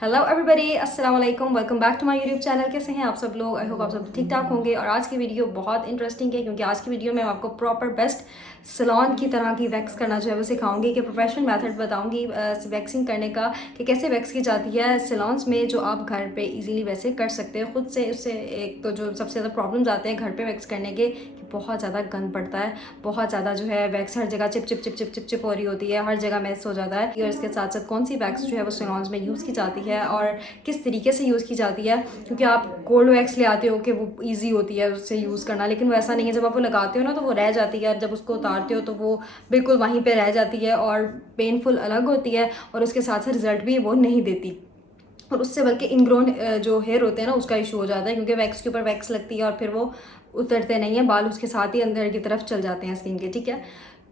Hello everybody, अस्सलाम वालेकुम, welcome back to my YouTube channel. कैसे हैं आप सब लोग? आई होप आप सब ठीक ठाक होंगे। और आज की वीडियो बहुत इंटरेस्टिंग है क्योंकि आज की वीडियो में आपको प्रॉपर बेस्ट सैलून की तरह की वैक्स करना जो है वो सिखाऊंगी कि प्रोफेशनल मेथड बताऊंगी वैक्सिंग करने का, कि कैसे वैक्स की जाती है सैलून्स में, जो आप घर पे इजीली वैसे कर सकते हो खुद से। उससे एक तो जो सबसे ज़्यादा प्रॉब्लम्स आते हैं घर पे वैक्स करने के, कि बहुत ज़्यादा गंद पड़ता है, बहुत ज़्यादा जो है वैक्स हर जगह chip chip chip chip chip chip हो रही होती है, हर जगह मैस हो जाता है। और इसके साथ साथ कौन सी वैक्स जो है वो सैलून्स में यूज़ की जाती है और किस तरीके से यूज़ की जाती है, क्योंकि आप कोल्ड वैक्स ले आते हो कि वो ईजी होती है उससे यूज़ करना, लेकिन वो ऐसा नहीं है। जब आप वो लगाते हो ना तो वो रह जाती है, जब उसको उतारते हो तो वो बिल्कुल वहीं पे रह जाती है और पेनफुल अलग होती है, और उसके साथ साथ रिजल्ट भी वो नहीं देती। और उससे बल्कि इनग्रोन जो हेयर होते हैं ना उसका इशू हो जाता है, क्योंकि वैक्स के ऊपर वैक्स लगती है और फिर वो उतरते नहीं है, बाल उसके साथ ही अंदर की तरफ चल जाते हैं स्किन के। ठीक है,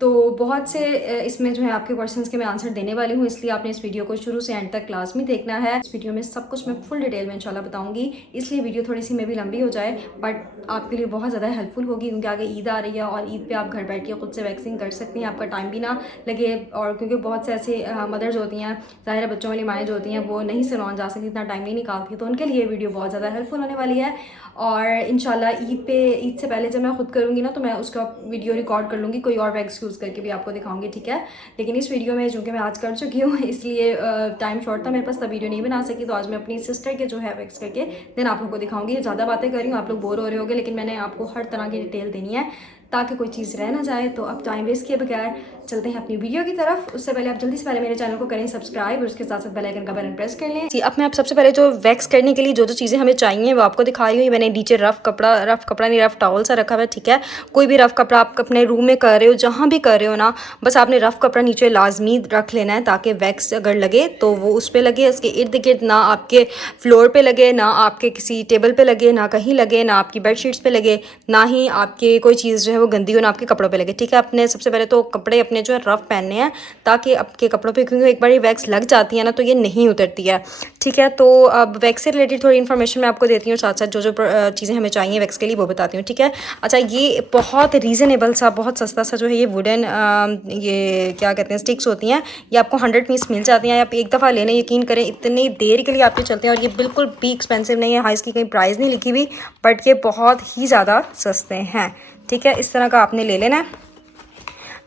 तो बहुत से इसमें जो है आपके क्वेश्चंस के मैं आंसर देने वाली हूँ, इसलिए आपने इस वीडियो को शुरू से एंड तक क्लास में देखना है। इस वीडियो में सब कुछ मैं फुल डिटेल में इंशाल्लाह बताऊंगी, इसलिए वीडियो थोड़ी सी में भी लंबी हो जाए बट आपके लिए बहुत ज़्यादा हेल्पफुल होगी, क्योंकि आगे ईद आ रही है और ईद पे आप घर बैठ के खुद से वैक्सिंग कर सकते हैं, आपका टाइम भी ना लगे। और क्योंकि बहुत से ऐसे मदर्स होती हैं, ज़ाहिर है बच्चों वाली माएँ जो होती हैं वो नहीं सैलून जा सकती, इतना टाइम नहीं निकालती, तो उनके लिए वीडियो बहुत ज़्यादा हेल्पफुल होने वाली है। और इंशाल्लाह ईद से पहले जब मैं खुद करूँगी ना तो मैं उसका वीडियो रिकॉर्ड कर लूँगी, कोई और वैक्स यूज़ करके भी आपको दिखाऊंगी। ठीक है, लेकिन इस वीडियो में चूँकि मैं आज कर चुकी हूँ इसलिए टाइम शॉर्ट था मेरे पास, तब वीडियो नहीं बना सकी, तो आज मैं अपनी सिस्टर के जो है वैक्स करके देन आप लोग को दिखाऊंगी। ज़्यादा बातें कर रही हूँ, आप लोग बोर हो रहे होंगे, लेकिन मैंने आपको हर तरह की डिटेल देनी है ताकि कोई चीज़ रह ना जाए। तो अब टाइम वेस्ट किए बगैर चलते हैं अपनी वीडियो की तरफ। उससे पहले आप जल्दी से पहले मेरे चैनल को करें सब्सक्राइब और उसके साथ साथ बेल आइकन का बटन प्रेस कर लें। अब मैं आप सबसे पहले जो वैक्स करने के लिए जो जो चीज़ें हमें चाहिए वो आपको दिखा रही हूँ। मैंने नीचे रफ कपड़ा नहीं, रफ टॉवल सा रखा हुआ है। ठीक है, कोई भी रफ कपड़ा आप अपने रूम में कर रहे हो, जहाँ भी कर रहे हो ना, बस आपने रफ कपड़ा नीचे लाजमी रख लेना है ताकि वैक्स अगर लगे तो वो उस पर लगे, उसके इर्द गिर्द ना आपके फ्लोर पे लगे, ना आपके किसी टेबल पे लगे, ना कहीं लगे, ना आपकी बेडशीट्स पे लगे, ना ही आपके कोई चीज़ जो है वो गंदी हो, ना आपके कपड़ों पे लगे। ठीक है, अपने सबसे पहले तो कपड़े अपने जो है रफ पहनने हैं ताकि आपके कपड़ों पे, क्योंकि एक बार ये वैक्स लग जाती है ना तो ये नहीं उतरती है। ठीक है, तो अब वैक्स से रिलेटेड थोड़ी इन्फॉर्मेशन मैं आपको देती हूँ, साथ साथ जो जो चीज़ें हमें चाहिए वैक्स के लिए वो बताती हूँ। ठीक है, अच्छा, ये बहुत रीज़नेबल सा, बहुत सस्ता सा जो है ये वुडन ये क्या कहते हैं स्टिक्स होती हैं, ये आपको 100 पीस मिल जाती हैं। आप एक दफ़ा लेने, यकीन करें इतनी देर के लिए आपके चलते हैं, और ये बिल्कुल भी एक्सपेंसिव नहीं है। हाँ, इसकी कहीं प्राइस नहीं लिखी हुई बट ये बहुत ही ज़्यादा सस्ते हैं। ठीक है, इस तरह का आपने ले लेना है।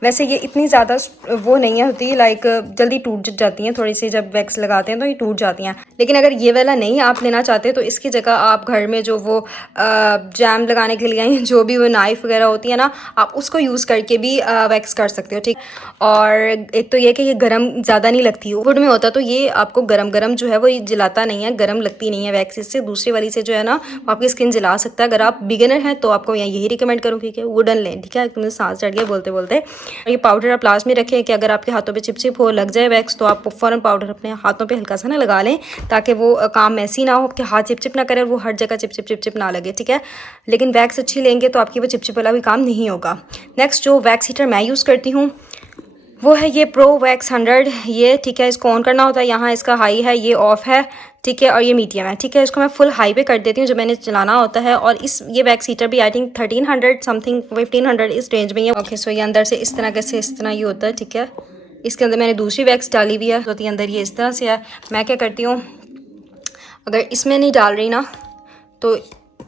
वैसे ये इतनी ज़्यादा वो नहीं होती, लाइक जल्दी टूट जाती हैं थोड़ी सी, जब वैक्स लगाते हैं तो ये टूट जाती हैं। लेकिन अगर ये वाला नहीं आप लेना चाहते तो इसकी जगह आप घर में जो वो जैम लगाने के लिए जो भी वो नाइफ़ वगैरह होती है ना, आप उसको यूज़ करके भी वैक्स कर सकते हो। ठीक, और एक तो ये कि ये गर्म ज़्यादा नहीं लगती, वुड में होता तो ये आपको गरम गरम जो है वो ये जलाता नहीं है, गर्म लगती नहीं है वैक्स इससे। दूसरी वाली से जो है ना वो आपकी स्किन जला सकता है। अगर आप बिगिनर हैं तो आपको यही रिकमेंड करूँगी कि वुडन लें। ठीक है, तुम्हें सांस चढ़ गया बोलते बोलते। ये पाउडर आप लास्ट में रखें कि अगर आपके हाथों पे चिपचिप हो, लग जाए वैक्स, तो आप फ़ौरन पाउडर अपने हाथों पे हल्का सा ना लगा लें ताकि वो काम ऐसी ना हो कि हाथ चिपचिप ना करे और वो हर जगह चिपचिप चिपचिप ना लगे। ठीक है, लेकिन वैक्स अच्छी लेंगे तो आपकी वो चिपचिप वाला भी काम नहीं होगा। नेक्स्ट जो वैक्स हीटर मैं यूज़ करती हूँ वो है ये प्रो वैक्स 100 ये। ठीक है, इसको ऑन करना होता है, यहाँ इसका हाई है, ये ऑफ है। ठीक है, और ये मीडियम है। ठीक है, इसको मैं फुल हाई पे कर देती हूँ जब मैंने चलाना होता है। और ये वैक्स हीटर भी आई थिंक 1300 समथिंग 1500 इस रेंज में है। ओके, सो ये अंदर से इस तरह कैसे इस तरह ये होता है। ठीक है, इसके अंदर मैंने दूसरी वैक्स डाली हुई है, तो अंदर ये इस तरह से है। मैं क्या करती हूँ, अगर इसमें नहीं डाल रही ना तो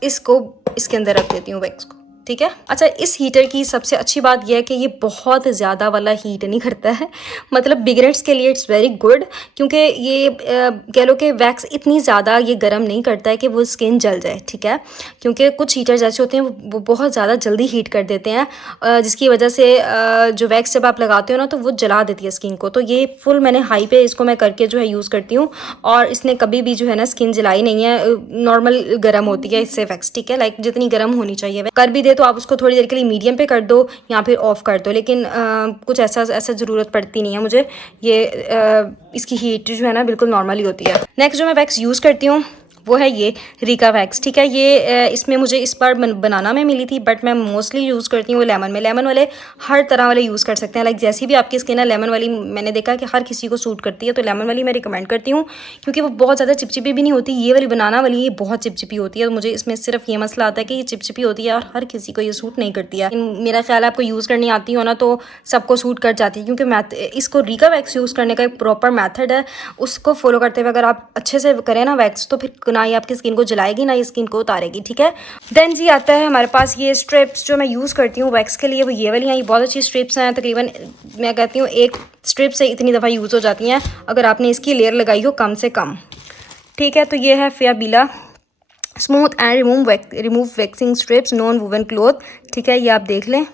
इसको इसके अंदर रख देती हूँ वैक्स को। ठीक है, अच्छा, इस हीटर की सबसे अच्छी बात यह है कि ये बहुत ज़्यादा वाला हीट नहीं करता है, मतलब बिगिनर्स के लिए इट्स वेरी गुड, क्योंकि ये कह लो कि वैक्स इतनी ज़्यादा ये गर्म नहीं करता है कि वो स्किन जल जाए। ठीक है, क्योंकि कुछ हीटर्स ऐसे होते हैं वो बहुत ज़्यादा जल्दी हीट कर देते हैं, जिसकी वजह से जो वैक्स जब आप लगाते हो ना तो वो जला देती है स्किन को। तो ये फुल मैंने हाई पे इसको मैं करके जो है यूज़ करती हूँ, और इसने कभी भी जो है ना स्किन जलाई नहीं है, नॉर्मल गर्म होती है इससे वैक्स। ठीक है, लाइक जितनी गर्म होनी चाहिए कर भी दे तो आप उसको थोड़ी देर के लिए मीडियम पे कर दो या फिर ऑफ कर दो, लेकिन कुछ ऐसा ज़रूरत पड़ती नहीं है मुझे। ये इसकी हीट जो है ना बिल्कुल नॉर्मली होती है। नेक्स्ट जो मैं वैक्स यूज़ करती हूँ वो है ये रिका वैक्स, ठीक है। ये इसमें मुझे इस बार बनाना में मिली थी, बट मैं मोस्टली यूज़ करती हूँ लेमन में। लेमन वाले हर तरह वाले यूज़ कर सकते हैं, लाइक जैसी भी आपकी स्किन है लेमन वाली मैंने देखा कि हर किसी को सूट करती है, तो लेमन वाली मैं रिकमेंड करती हूँ क्योंकि वो बहुत ज़्यादा चिपचिपी भी नहीं होती। ये वाली बनाना वाली ये बहुत चिपचिपी होती है, तो मुझे इसमें सिर्फ ये मसला आता है कि ये चिपचिपी होती है और हर किसी को ये सूट नहीं करती है। मेरा ख्याल है आपको यूज़ करनी आती हो ना तो सबको सूट कर जाती है, क्योंकि इसको रिका वैक्स यूज़ करने का एक प्रॉपर मैथड है, उसको फॉलो करते हुए अगर आप अच्छे से करें ना वैक्स, तो फिर ना ही आपकी स्किन को जलाएगी ना ही स्किन को उतारेगी, ठीक है। देन जी आता है हमारे पास ये स्ट्रिप्स जो मैं यूज़ करती हूँ वैक्स के लिए, वो ये वाली हैं। ये बहुत अच्छी स्ट्रिप्स हैं, तकरीबन मैं कहती हूँ एक स्ट्रिप से इतनी दफ़ा यूज़ हो जाती हैं अगर आपने इसकी लेयर लगाई हो कम से कम, ठीक है। तो ये है Fiabila smooth and remove waxing strips non woven cloth, ठीक है। ये आप देख लें,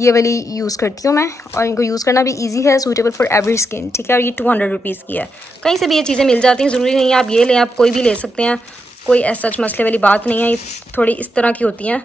ये वाली यूज़ करती हूँ मैं, और इनको यूज़ करना भी इजी है, सूटेबल फॉर एवरी स्किन, ठीक है। और ये 200 रुपीज़ की है, कहीं से भी ये चीज़ें मिल जाती हैं, ज़रूरी नहीं है आप ये लें, आप कोई भी ले सकते हैं, कोई ऐसा मसले वाली बात नहीं है। ये थोड़ी इस तरह की होती हैं,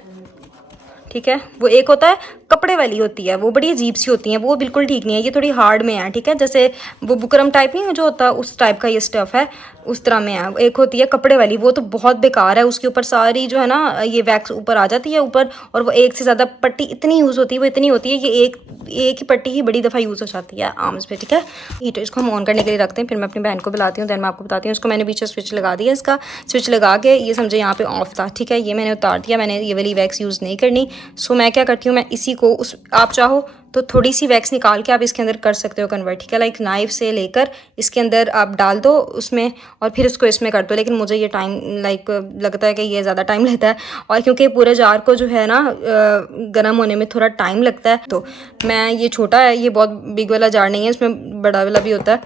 ठीक है। वो एक होता है कपड़े वाली होती है, वो बड़ी अजीब सी होती है, वो बिल्कुल ठीक नहीं है, ये थोड़ी हार्ड में है, ठीक है। जैसे वो बुकरम टाइप नहीं जो होता है उस टाइप का ये स्टफ़ है, उस तरह में है। एक होती है कपड़े वाली, वो तो बहुत बेकार है, उसके ऊपर सारी जो है ना ये वैक्स ऊपर आ जाती है ऊपर, और वो एक से ज़्यादा पट्टी इतनी यूज़ होती है, वो इतनी होती है कि एक ही पट्टी ही बड़ी दफ़ा यूज़ हो जाती है आर्म्स पे, ठीक है। हीटर इसको हम ऑन करने के लिए रखते हैं, फिर मैं अपनी बहन को बुलाती हूँ, दैन मैं आपको बताती हूँ। इसको मैंने पीछे स्विच लगा दिया, इसका स्विच लगा के ये समझे यहाँ पे ऑफ था, ठीक है। ये मैंने उतार दिया, मैंने ये वाली वैक्स यूज़ नहीं करनी। सो मैं क्या करती हूँ, मैं इसी को आप चाहो तो थोड़ी सी वैक्स निकाल के आप इसके अंदर कर सकते हो कन्वर्ट, ठीक है। लाइक नाइफ से लेकर इसके अंदर आप डाल दो उसमें, और फिर इसको इसमें कर दो। लेकिन मुझे ये टाइम लगता है कि ये ज़्यादा टाइम लेता है, और क्योंकि पूरे जार को जो है ना गर्म होने में थोड़ा टाइम लगता है, तो मैं ये छोटा है, ये बहुत बिग वाला जार नहीं है, इसमें बड़ा वाला भी होता है,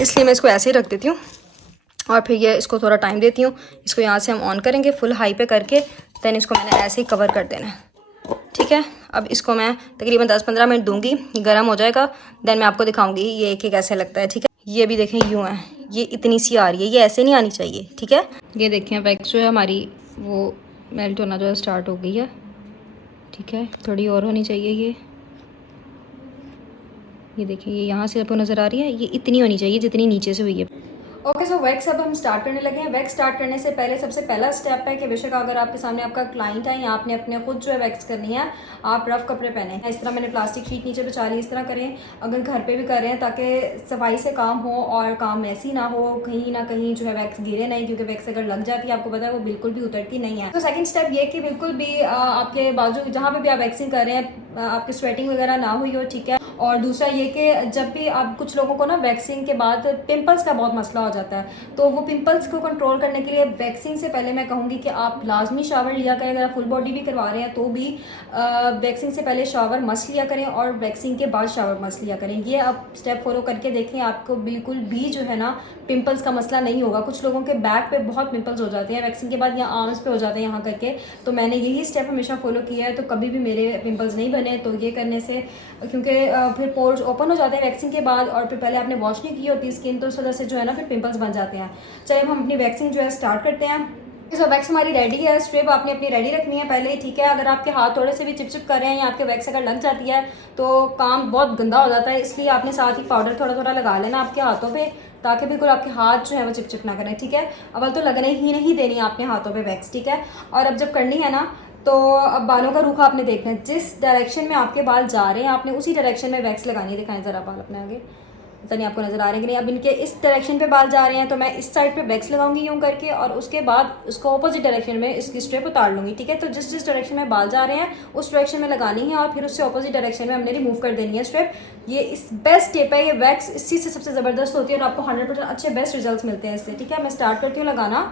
इसलिए मैं इसको ऐसे ही रख देती हूँ और फिर ये इसको थोड़ा टाइम देती हूँ। इसको यहाँ से हम ऑन करेंगे फुल हाई पे करके, दैन इसको मैंने ऐसे ही कवर कर देना है, ठीक है। अब इसको मैं तकरीबन 10-15 मिनट दूंगी, गर्म हो जाएगा, देन मैं आपको दिखाऊंगी ये कि कैसे लगता है, ठीक है। ये भी देखें यूँ है, ये इतनी सी आ रही है, ये ऐसे नहीं आनी चाहिए, ठीक है। ये देखें वैक्स जो है हमारी वो मेल्ट होना जो है स्टार्ट हो गई है, ठीक है। थोड़ी और होनी चाहिए ये देखिए, ये यहाँ से आपको नज़र आ रही है, ये इतनी होनी चाहिए जितनी नीचे से हुई है। ओके सो वैक्स अब हम स्टार्ट करने लगे हैं। वैक्स स्टार्ट करने से पहले सबसे पहला स्टेप है कि बेशक अगर आपके सामने आपका क्लाइंट है या आपने अपने खुद जो है वैक्स करनी है, आप रफ कपड़े पहने, इस तरह मैंने प्लास्टिक शीट नीचे बिछा ली, इस तरह करें। अगर घर पे भी कर रहे हैं ताकि सफाई से काम हो और काम मैसी ना हो, कहीं ना कहीं जो है वैक्स गिरे नहीं, क्योंकि वैक्स अगर लग जाती है आपको पता है वो बिल्कुल भी उतरती नहीं है। तो सेकंड स्टेप ये कि बिल्कुल भी आपके बाजू जहाँ पे भी आप वैक्सिंग कर रहे हैं आपकी स्वेटिंग वगैरह ना हुई हो, ठीक है। और दूसरा ये कि जब भी आप कुछ लोगों को ना वैक्सिंग के बाद पिंपल्स का बहुत मसला हो जाता है, तो वो पिंपल्स को कंट्रोल करने के लिए वैक्सिंग से पहले मैं कहूँगी कि आप लाजमी शावर लिया करें। अगर आप फुल बॉडी भी करवा रहे हैं तो भी वैक्सिंग से पहले शावर मस्ट लिया करें और वैक्सिंग के बाद शावर मस्ट लिया करें। ये आप स्टेप फॉलो करके देखें, आपको बिल्कुल भी जो है ना पिंपल्स का मसला नहीं होगा। कुछ लोगों के बैक पे बहुत पिंपल्स हो जाते हैं वैक्सिंग के बाद, या आर्म्स पे हो जाते हैं यहाँ करके, तो मैंने यही स्टेप हमेशा फॉलो किया है, तो कभी भी मेरे पिंपल्स नहीं बने। तो ये करने से, क्योंकि फिर पोर्स ओपन हो जाते हैं वैक्सिंग के बाद, और फिर पहले आपने वॉश नहीं की होती स्किन, तो इस वजह से जो है ना फिर पिंपल्स बन जाते हैं। चलिए अब हम अपनी वैक्सिंग जो है स्टार्ट करते हैं। सो वैक्स हमारी रेडी है, स्ट्रिप आपने अपनी रेडी रखनी है पहले, ठीक है। अगर आपके हाथ थोड़े से भी चिपचिप कर रहे हैं या आपके वैक्स अगर लग जाती है तो काम बहुत गंदा हो जाता है, इसलिए आपने साथ ही पाउडर थोड़ा थोड़ा लगा लेना आपके हाथों पे, ताकि बिल्कुल आपके हाथ जो है वो चिपचिप ना करें, ठीक है। अव्वल तो लगने ही नहीं देनी आपने हाथों पे वैक्स, ठीक है। और अब जब करनी है ना, तो अब बालों का रुख आपने देखना है, जिस डायरेक्शन में आपके बाल जा रहे हैं आपने उसी डायरेक्शन में वैक्स लगानी है। दिखाएं ज़रा बाल अपने आगे, पता नहीं आपको नज़र आ रहे हैं कि नहीं। अब इनके इस डायरेक्शन पे बाल जा रहे हैं तो मैं इस साइड पे वैक्स लगाऊंगी यूँ करके, और उसके बाद उसको ऑपोजिट डायरेक्शन में इसकी स्ट्रिप उतार लूँगी, ठीक है। तो जिस जिस डायरेक्शन में बाल जा रहे हैं उस डायरेक्शन में लगानी है, और फिर उससे ऑपोजिट डायरेक्शन में हमने रिमूव कर देनी है स्ट्रिप। ये इस बेस्ट टिप है, ये वैक्स इसी से सबसे ज़बरदस्त होती है और आपको 100% अच्छे बेस्ट रिजल्ट मिलते हैं इससे, ठीक है। मैं स्टार्ट करती हूँ लगाना,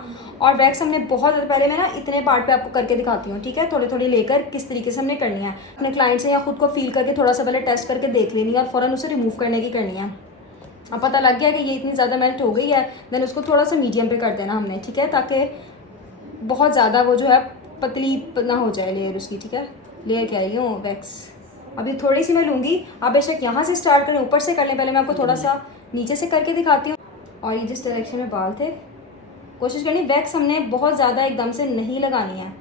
और वैक्स हमने बहुत ज़्यादा, पहले मैं ना इतने पार्ट पे आपको करके दिखाती हूँ, ठीक है। थोड़ी थोड़ी लेकर किस तरीके से हमने करनी है, अपने क्लाइंट से या खुद को फील करके थोड़ा सा पहले टेस्ट करके देख लेनी है, और फ़ौरन उसे रिमूव करने की करनी है। अब पता लग गया कि ये इतनी ज़्यादा मेल्ट हो गई है, देन उसको थोड़ा सा मीडियम पे कर देना हमने, ठीक है, ताकि बहुत ज़्यादा वो जो है पतली ना हो जाए लेयर उसकी, ठीक है। लेयर क्या रही हूँ वैक्स, अभी थोड़ी सी मैं लूँगी, आप बेशक यहाँ से स्टार्ट करें ऊपर से कर लें, पहले मैं आपको थोड़ा सा नीचे से करके दिखाती हूँ। और ये जिस डायरेक्शन में बाल थे, कोशिश करनी वैक्स हमने बहुत ज़्यादा एकदम से नहीं लगानी है,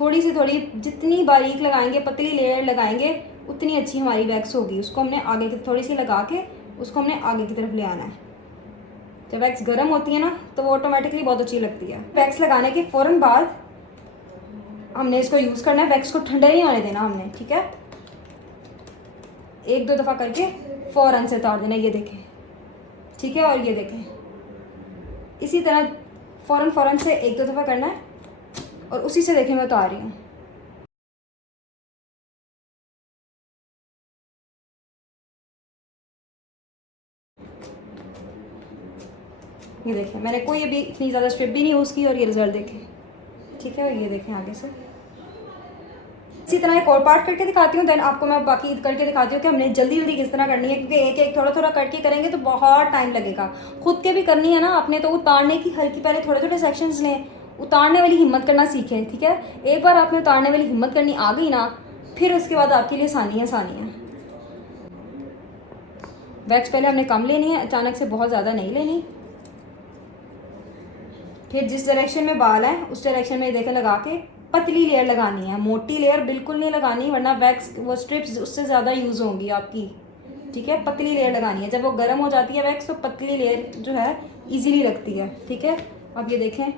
थोड़ी सी थोड़ी, जितनी बारीक लगाएंगे पतली लेयर लगाएंगे उतनी अच्छी हमारी वैक्स होगी। उसको हमने आगे की थोड़ी सी लगा के उसको हमने आगे की तरफ ले आना है। जब वैक्स गर्म होती है ना तो वो ऑटोमेटिकली बहुत अच्छी लगती है। वैक्स लगाने के फ़ौरन बाद हमने इसको यूज़ करना है। वैक्स को ठंडा नहीं होने देना हमने, ठीक है। एक दो दफ़ा करके फ़ौरन से उतार देना, ये देखें, ठीक है। और ये देखें, इसी तरह फ़ौरन से एक दो दफ़ा करना है और उसी से देखें मैं उतार रही हूँ। ये देखें, मैंने कोई अभी इतनी ज़्यादा स्ट्रिप भी नहीं यूज़ की और ये रिज़ल्ट देखें, ठीक है। और ये देखें आगे से इसी तरह एक और पार्ट करके दिखाती हूँ, देन आपको मैं बाकी करके दिखाती हूँ कि हमने जल्दी जल्दी किस तरह करनी है, क्योंकि एक एक थोड़ा थोड़ा करके करेंगे तो बहुत टाइम लगेगा। खुद के भी करनी है ना आपने, तो उतारने की हल्की पहले थोड़े थोड़े सेक्शंस लें, उतारने वाली हिम्मत करना सीखें, ठीक है। एक बार आपने उतारने वाली हिम्मत करनी आ गई ना, फिर उसके बाद आपके लिए आसानी है। वैक्स पहले हमने कम लेनी है, अचानक से बहुत ज़्यादा नहीं लेनी। फिर जिस डायरेक्शन में बाल हैं उस डायरेक्शन में देखें लगा के पतली लेयर लगानी है, मोटी लेयर बिल्कुल नहीं लगानी, वरना वैक्स वो स्ट्रिप्स उससे ज़्यादा यूज़ होंगी आपकी, ठीक है। पतली लेयर लगानी है, जब वो गर्म हो जाती है वैक्स तो पतली लेयर जो है इजीली लगती है, ठीक है। अब ये देखें,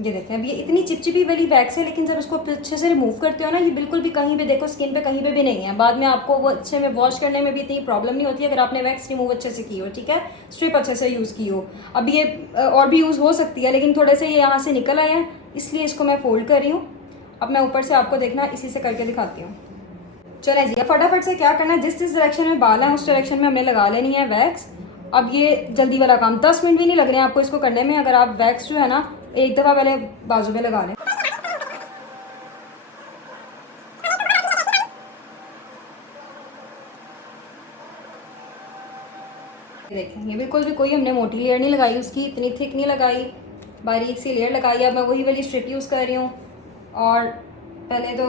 ये देखें, अब ये इतनी चिपचिपी वाली वैक्स है, लेकिन जब उसको अच्छे से रिमूव करते हो ना, ये बिल्कुल भी कहीं पे देखो स्किन पे कहीं पे भी नहीं है। बाद में आपको वो अच्छे में वॉश करने में भी इतनी प्रॉब्लम नहीं होती है अगर आपने वैक्स रिमूव अच्छे से की हो, ठीक है। स्ट्रिप अच्छे से यूज़ की हो। अब ये और भी यूज़ हो सकती है, लेकिन थोड़े से ये यहाँ से निकल आए हैं, इसलिए इसको मैं फोल्ड कर रही हूँ। अब मैं ऊपर से आपको देखना इसी से करके दिखाती हूँ। चले जी, अब फटाफट से क्या करना है, जिस जिस डायरेक्शन में बाल हैं उस डायरेक्शन में हमने लगा लेनी है वैक्स। अब ये जल्दी वाला काम, 10 मिनट भी नहीं लग रहे हैं आपको इसको करने में, अगर आप वैक्स जो है ना एक दफ़ा पहले बाजू में लगा लें। देखें, ये बिल्कुल भी कोई हमने मोटी लेयर नहीं लगाई उसकी, इतनी थिक नहीं लगाई, बारीक सी लेयर लगाई। अब मैं वही वाली स्ट्रिप यूज़ कर रही हूँ और पहले तो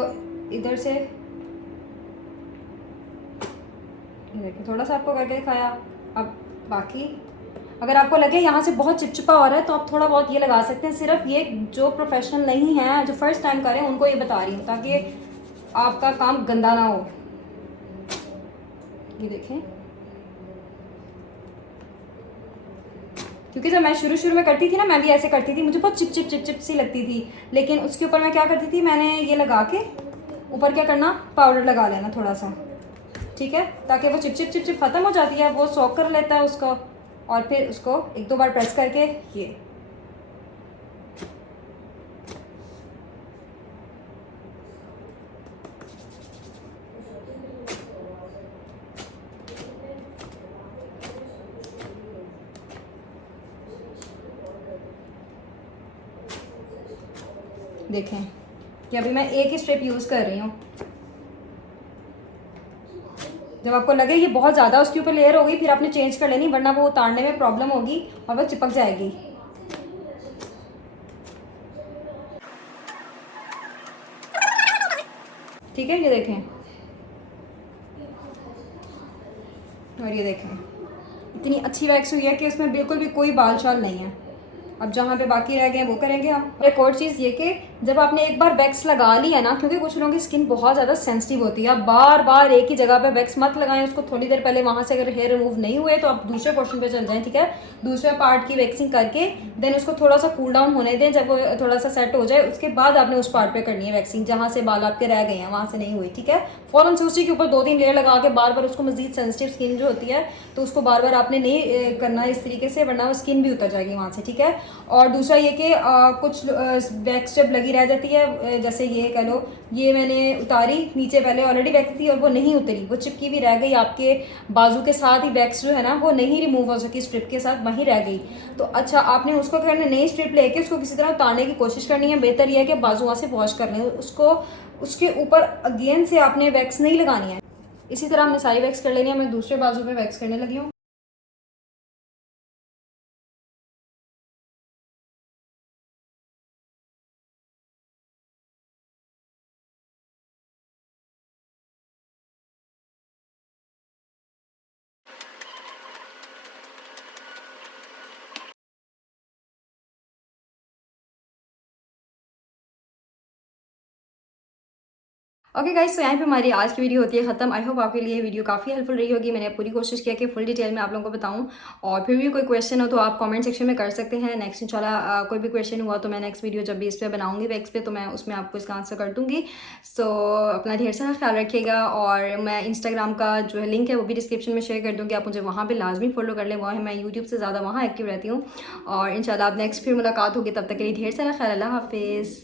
इधर से देखिए थोड़ा सा आपको करके दिखाया। अब बाकी अगर आपको लगे यहाँ से बहुत चिपचिपा हो रहा है तो आप थोड़ा बहुत ये लगा सकते हैं। सिर्फ ये जो प्रोफेशनल नहीं है, जो फर्स्ट टाइम करें, उनको ये बता रही हूँ ताकि आपका काम गंदा ना हो। ये देखें, क्योंकि जब मैं शुरू में करती थी ना, मैं भी ऐसे करती थी, मुझे बहुत चिप सी लगती थी। लेकिन उसके ऊपर मैं क्या करती थी, मैंने ये लगा के ऊपर क्या करना, पाउडर लगा लेना थोड़ा सा, ठीक है, ताकि वो चिप ख़त्म हो जाती है, वो सॉक कर लेता है उसको। और फिर उसको एक दो बार प्रेस करके ये देखें कि अभी मैं एक ही स्ट्रिप यूज़ कर रही हूँ। जब आपको लगे ये बहुत ज़्यादा उसके ऊपर लेयर हो गई, फिर आपने चेंज कर लेनी, वरना वो उतारने में प्रॉब्लम होगी और वो चिपक जाएगी। ठीक है, ये देखें, और ये देखें इतनी अच्छी वैक्स हुई है कि इसमें बिल्कुल भी कोई बाल शाल नहीं है। अब जहाँ पे बाकी रह गए वो करेंगे हम। एक और चीज़ ये कि जब आपने एक बार वैक्स लगा ली है ना, क्योंकि कुछ लोगों की स्किन बहुत ज़्यादा सेंसिटिव होती है, आप बार बार एक ही जगह पे वैक्स मत लगाएं उसको। थोड़ी देर पहले वहाँ से अगर हेयर रिमूव नहीं हुए तो आप दूसरे पोर्शन पे चल जाएं, ठीक है। दूसरे पार्ट की वैक्सिंग करके देन उसको थोड़ा सा कूल डाउन होने दें। जब वो थोड़ा सा सेट हो जाए उसके बाद आपने उस पार्ट पर करनी है वैक्सिंग जहाँ से बाल आपके रह गए हैं, वहाँ से नहीं हुई, ठीक है। फ़ौरन से उसी के ऊपर 2-3 लेयर लगा के बार बार उसको, मजीद सेंसिटिव स्किन जो होती है तो उसको बार बार आपने नहीं करना इस तरीके से, वरना वो स्किन भी उतर जाएगी वहाँ से, ठीक है। और दूसरा ये कि कुछ वैक्स जब लगी रह जाती है, जैसे ये कह लो, ये मैंने उतारी, नीचे पहले ऑलरेडी वैक्स थी और वो नहीं उतरी, वो चिपकी भी रह गई, आपके बाजू के साथ ही वैक्स जो है ना वो नहीं रिमूव हो सकी, स्ट्रिप के साथ वहीं रह गई। तो अच्छा, आपने उसको करना, नई स्ट्रिप लेके उसको किसी तरह उतारने की कोशिश करनी है। बेहतर यह है कि बाजू वहाँ से वॉश कर लें उसको, उसके ऊपर अगेन से आपने वैक्स नहीं लगानी है। इसी तरह हमने सारी वैक्स कर लेनी है। मैं दूसरे बाजू पे वैक्स करने लगी हूँ। ओके गाइस, तो यहाँ पे हमारी आज की वीडियो होती है ख़त्म। आई होप आपके लिए वीडियो काफ़ी हेल्पफुल रही होगी। मैंने पूरी कोशिश किया कि फुल डिटेल में आप लोगों को बताऊँ, और फिर भी कोई क्वेश्चन हो तो आप कमेंट सेक्शन में कर सकते हैं। नेक्स्ट इंशाल्लाह कोई भी क्वेश्चन हुआ तो मैं नेक्स्ट वीडियो जब भी इस पर बनाऊँगी वैक्स पे, तो मैं उसमें आपको इसका आंसर कर दूँगी। सो अपना ढेर सारा ख्याल रखिएगा, और मैं इंस्टाग्राम का जो है लिंक है वो भी डिस्क्रिप्शन में शेयर कर दूँगी, आप मुझे वहाँ पर लाजमी फॉलो कर लें। वहाँ मैं यूट्यूब से ज़्यादा वहाँ एक्टिव रहती हूँ। और इंशाल्लाह अब नेक्स्ट फिर मुलाकात होगी, तब तक के लिए ढेर सारा ख्याल। अल्लाह हाफिज़।